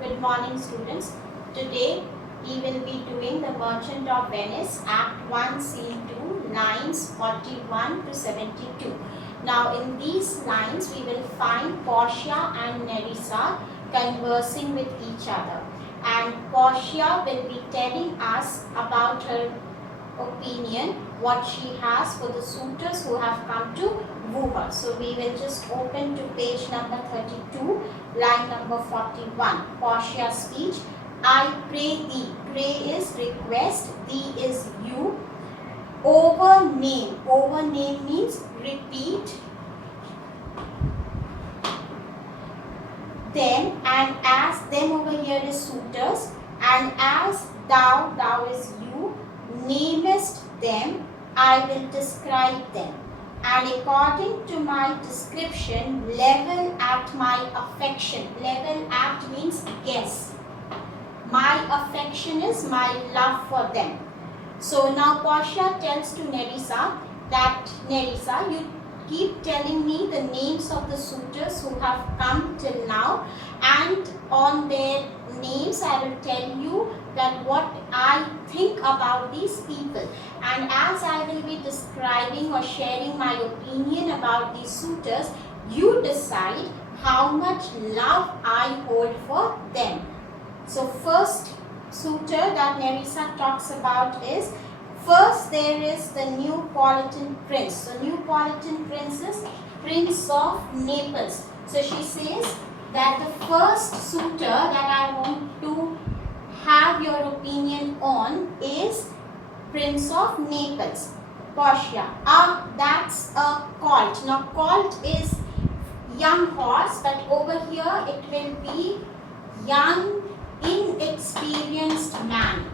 Good morning, students. Today we will be doing The Merchant of Venice, Act 1, Scene 2, lines 41 to 72. Now, in these lines, we will find Portia and Nerissa conversing with each other. And Portia will be telling us about her opinion, what she has for the suitors who have come to woo her. So we will just open to page number 32, line number 41. Portia's speech. I pray thee. Pray is request, thee is you. Over name. Over name means repeat. Them, and as, them over here is suitors, and as thou, thou is you, namest them, I will describe them. And according to my description, level at my affection. Level at means guess. My affection is my love for them. So now Portia tells to Nerissa that, Nerissa, you keep telling me the names of the suitors who have come till now, and on their names I will tell you that what I think about these people, and as I will be describing or sharing my opinion about these suitors, you decide how much love I hold for them. So first suitor that Nerissa talks about is, first there is the Neapolitan prince. So Neapolitan prince is Prince of Naples. So she says that the first suitor that I want to have your opinion on is Prince of Naples, Portia. That's a colt. Now colt is young horse, but over here it will be young, inexperienced man.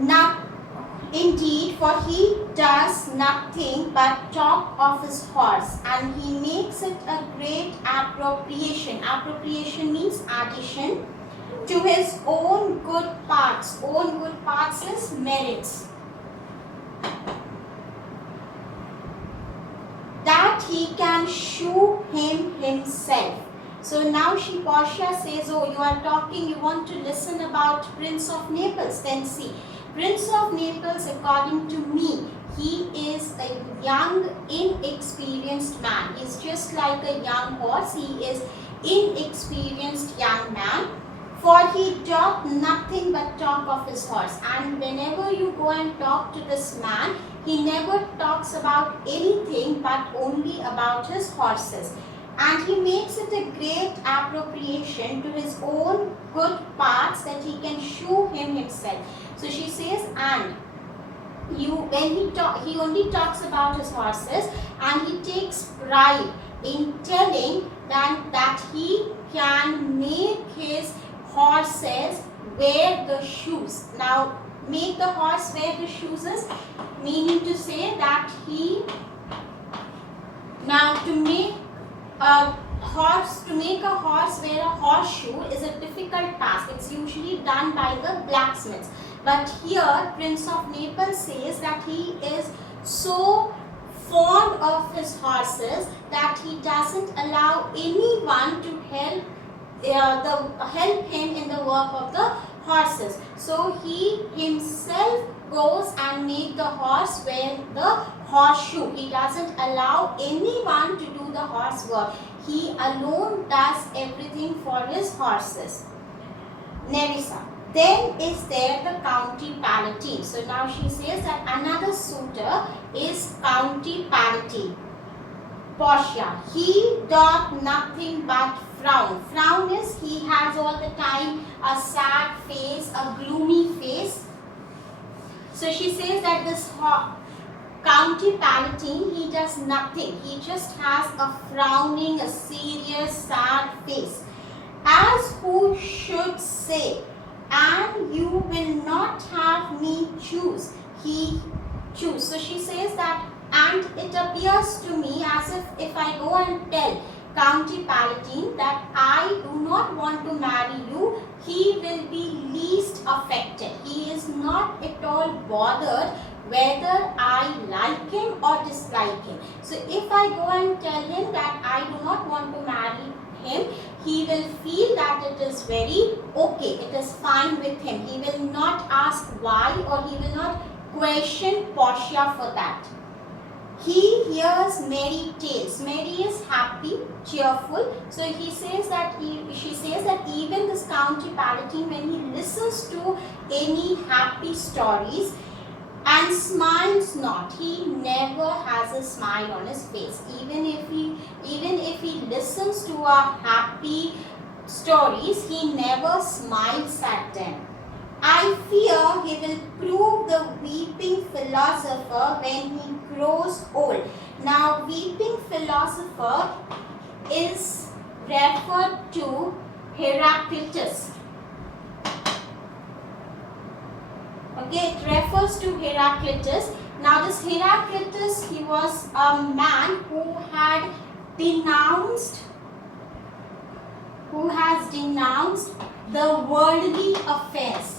Not indeed, for he does nothing but talk of his horse, and he makes it a great appropriation. Appropriation means addition to his own good parts. Own good parts is merits. That he can shew him himself. So now Portia says, oh, you are talking, you want to listen about Prince of Naples. Then see, Prince of Naples, according to me, he is a young, inexperienced man. He is just like a young horse. He is inexperienced young man. For he doth nothing but talk of his horse. And whenever you go and talk to this man, he never talks about anything but only about his horses. And he makes it a great appropriation to his own good parts that he can shew him himself. So she says, and when he only talks about his horses, and he takes pride in telling that he can make his horses wear the shoes. Now, make the horse wear the shoes is meaning to say that to make a horse wear a horseshoe is a difficult task. It's usually done by the blacksmiths. But here, Prince of Naples says that he is so fond of his horses that he doesn't allow anyone to help him in the work of the horses. So he himself goes and make the horse wear the horseshoe. He doesn't allow anyone to do the horse work. He alone does everything for his horses. Nerissa. Then is there the County Palatine. So now she says that another suitor is County Palatine. Portia. He doth nothing but frown. Frown is he has all the time a sad face, a gloomy face. So she says that this County Palatine, he does nothing. He just has a frowning, a serious, sad face. As who should say, and you will not have me choose. He choose. So she says that, and it appears to me as if I go and tell County Palatine that I do not want to marry you, he will be least affected. He is not at all bothered whether I like him dislike him. So if I go and tell him that I do not want to marry him, he will feel that it is very okay, it is fine with him. He will not ask why, or he will not question Portia for that. He hears merry tales. Mary is happy, cheerful. So she says that even this County Palatine, when he listens to any happy stories and smiles not, he never has a smile on his face. Even if he listens to a happy stories, he never smiles at them. I fear he will prove the weeping philosopher when he grows old. Now, weeping philosopher is referred to Heraclitus. Okay, it refers to Heraclitus. Now, this Heraclitus, he was a man who has denounced the worldly affairs.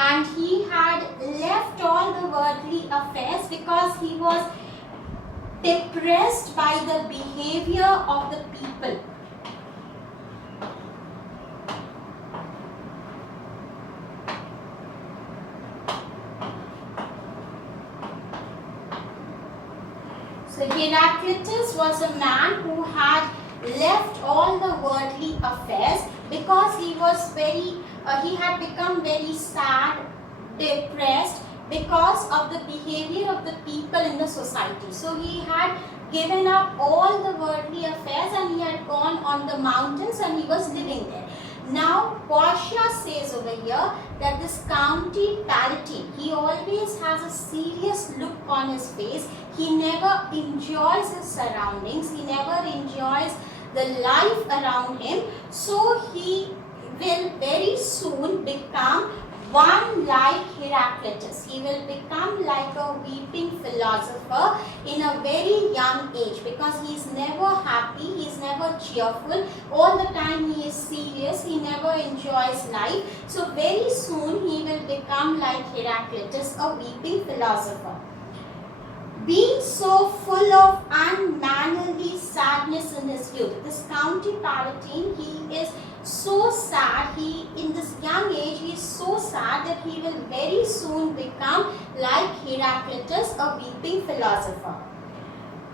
And he had left all the worldly affairs because he was depressed by the behavior of the people. So Heraclitus was a man who had left all the worldly affairs because he was he had become very sad, depressed because of the behavior of the people in the society. So he had given up all the worldly affairs and he had gone on the mountains and he was living there. Now Portia says over here that this County Palatine, he always has a serious look on his face. He never enjoys his surroundings. He never enjoys the life around him. So he will very soon become one like Heraclitus. He will become like a weeping philosopher in a very young age because he is never happy, he is never cheerful, all the time he is serious, he never enjoys life. So very soon he will become like Heraclitus, a weeping philosopher. Being so full of unmannerly sadness in his youth, this County Palatine, he is so sad, in this young age, he is so sad that he will very soon become like Heraclitus, a weeping philosopher.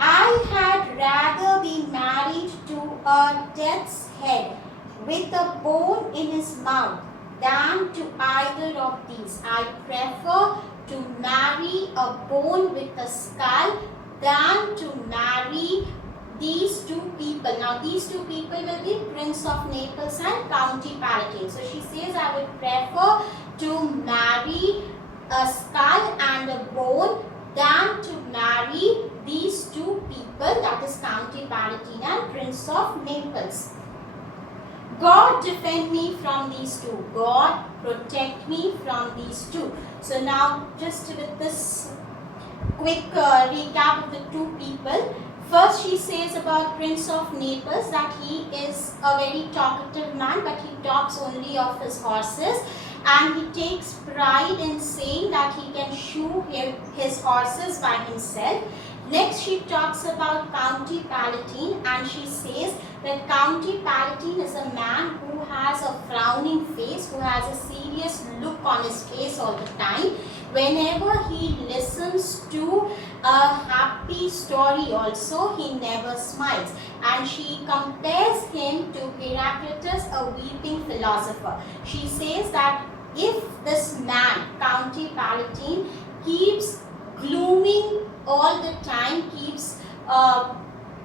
I had rather be married to a death's head with a bone in his mouth than to either of these. I prefer to marry a bone with a skull than to marry these two people. Now these two people will be Prince of Naples and County Palatine. So she says, I would prefer to marry a skull and a bone than to marry these two people, that is County Palatine and Prince of Naples. God defend me from these two. God protect me from these two. So now just with this quick recap of the two people. First she says about Prince of Naples that he is a very talkative man, but he talks only of his horses and he takes pride in saying that he can shoe his horses by himself. Next she talks about County Palatine and she says that County Palatine is a man who has a frowning face, who has a serious look on his face all the time. Whenever he listens to a happy story also, he never smiles. And she compares him to Heraclitus, a weeping philosopher. She says that if this man, County Palatine, keeps glooming all the time, keeps a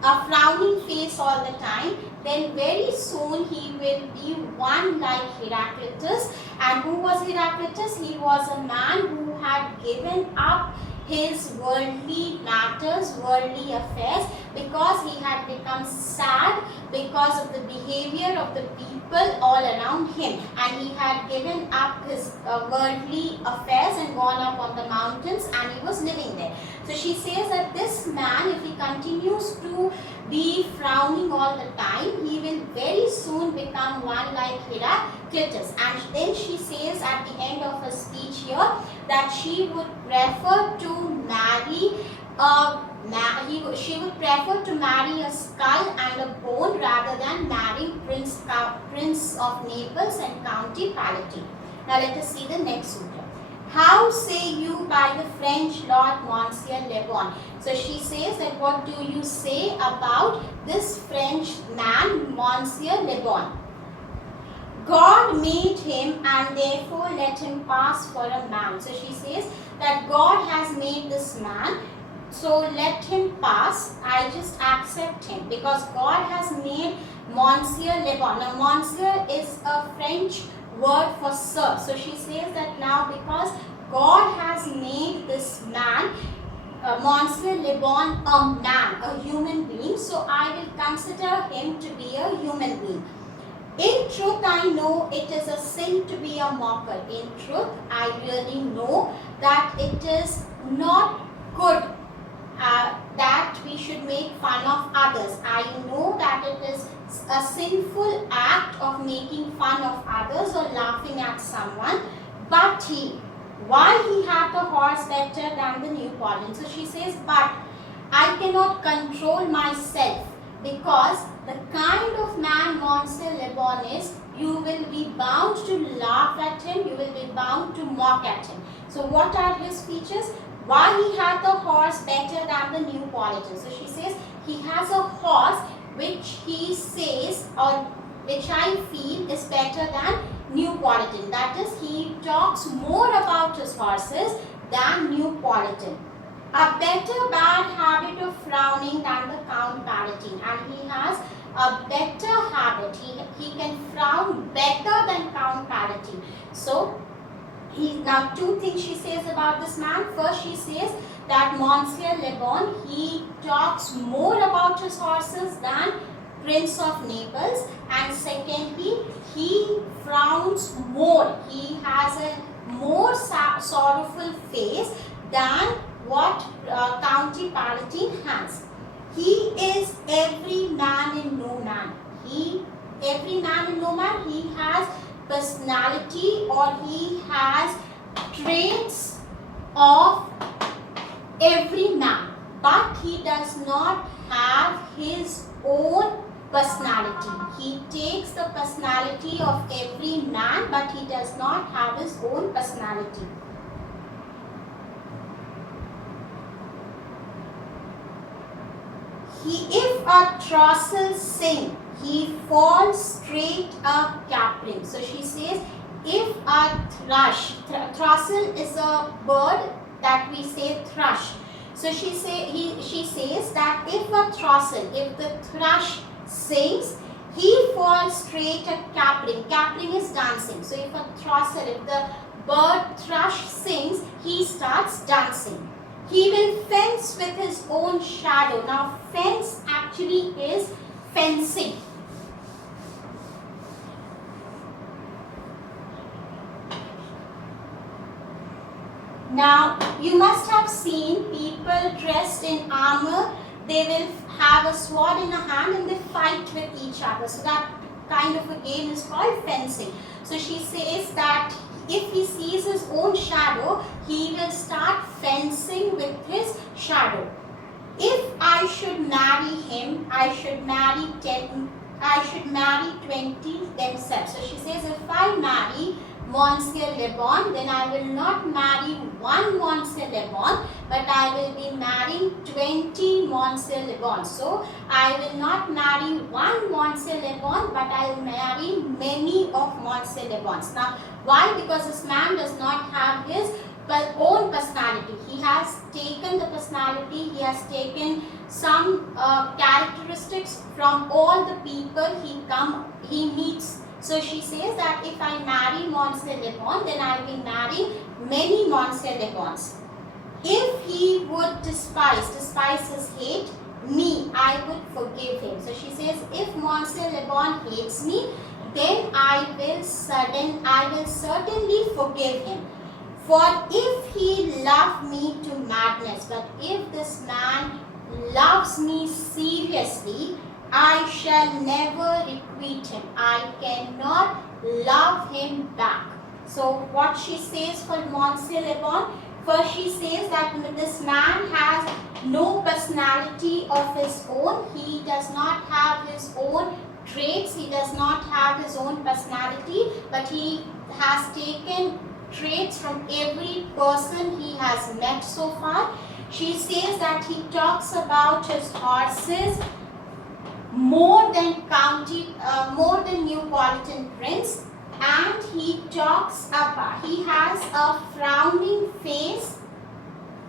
frowning face all the time, then very soon he will be one like Heraclitus. And who was Heraclitus? He was a man who had given up his worldly matters, worldly affairs, because he had become sad because of the behavior of the people all around him, and he had given up his worldly affairs and gone up on the mountains and he was living there. So she says that this man, if he continues to be frowning all the time, he will very soon become one like Heraclitus. And then she says at the end of her speech here that she would prefer to marry she would prefer to marry a skull and a bone rather than marrying Prince of Naples and County Palatine. Now let us see the next suitor. How say you by the French Lord Monsieur Le Bon? So she says that what do you say about this French man Monsieur Le Bon? God made him and therefore let him pass for a man. So she says that God has made this man, so let him pass. I just accept him because God has made Monsieur Le Bon. Now Monsieur is a French word for sir. So she says that now because God has made this man, Monsieur Le Bon, a man, a human being, so I will consider him to be a human being. In truth, I know it is a sin to be a mocker. In truth, I really know that it is not good that we should make fun of others. I know that it is a sinful act of making fun of others or laughing at someone. But why he had the horse better than the Neapolitan? So she says, but I cannot control myself, because the kind of man Monsieur Le Bon is, you will be bound to laugh at him, you will be bound to mock at him. So what are his features? Why he had the horse better than the Neapolitan? So she says he has a horse which he says, or which I feel is better than Neapolitan. That is, he talks more about his horses than Neapolitan. A better bad habit of frowning than the Count Palatine, and he has a better habit. He can frown better than Count Palatine. So now two things she says about this man. First, she says that Monsieur Le Bon, he talks more about his horses than Prince of Naples, and secondly, he frowns more. He has a more sorrowful face than what County Palatine has. He is every man and no man. Every man and no man, he has personality, or he has traits of every man, but he does not have his own personality. He takes the personality of every man, but he does not have his own personality. If a throstle sing, he falls straight a capering. So she says, if a throstle is a bird that we say thrush. So she says that if a throstle, if the thrush sings, he falls straight a capering. Capering is dancing. So if a throstle, if the bird thrush sings, he starts dancing. He will fence with his own shadow. Now, fence actually is fencing. Now, you must have seen people dressed in armor. They will have a sword in a hand and they fight with each other. So that kind of a game is called fencing. So she says that if he sees his own shadow, he will start fencing with his shadow. If I should marry him, I should marry 20 themselves. So she says, if I marry Monsieur Le Bon, then I will not marry one Monsieur Le Bon, but I will be marrying 20 Monsieur Le Bon. So I will not marry one Monsieur Le Bon, but I will marry many of Monsieur Le Bons. Now, why? Because this man does not have his own personality. He has taken the personality, he has taken some characteristics from all the people he meets. So she says that if I marry Monsieur Le Bon, then I will be marrying many Monsieur Le Bons. If he would despise his hate, me, I would forgive him. So she says, if Monsieur Le Bon hates me, then I will certainly forgive him. For if he loved me to madness, but if this man loves me seriously, I shall never requite him. I cannot love him back. So what she says for Monsieur Le Bon, first she says that this man has no personality of his own. He does not have his own traits. He does not have his own personality, but he has taken traits from every person he has met so far. She says that he talks about his horses more than Neapolitan Prince, and he talks about, he has a frowning face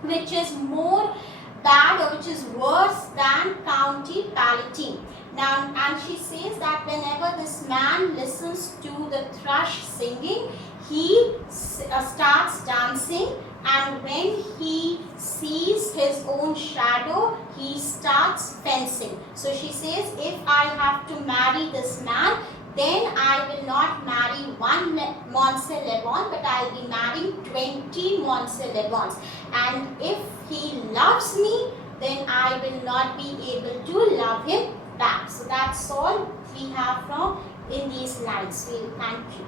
which is more bad, or which is worse than County Palatine. Now, and she says that whenever this man listens to the thrush singing, he starts dancing, and when he sees his own shadow, he starts fencing. So she says, if I have to marry this man, then I will not marry one Montsalevon, but I will be marrying 20 Montsalevons. And if he loves me, then I will not be able to love him back. So that's all we have from in these lines. Thank you.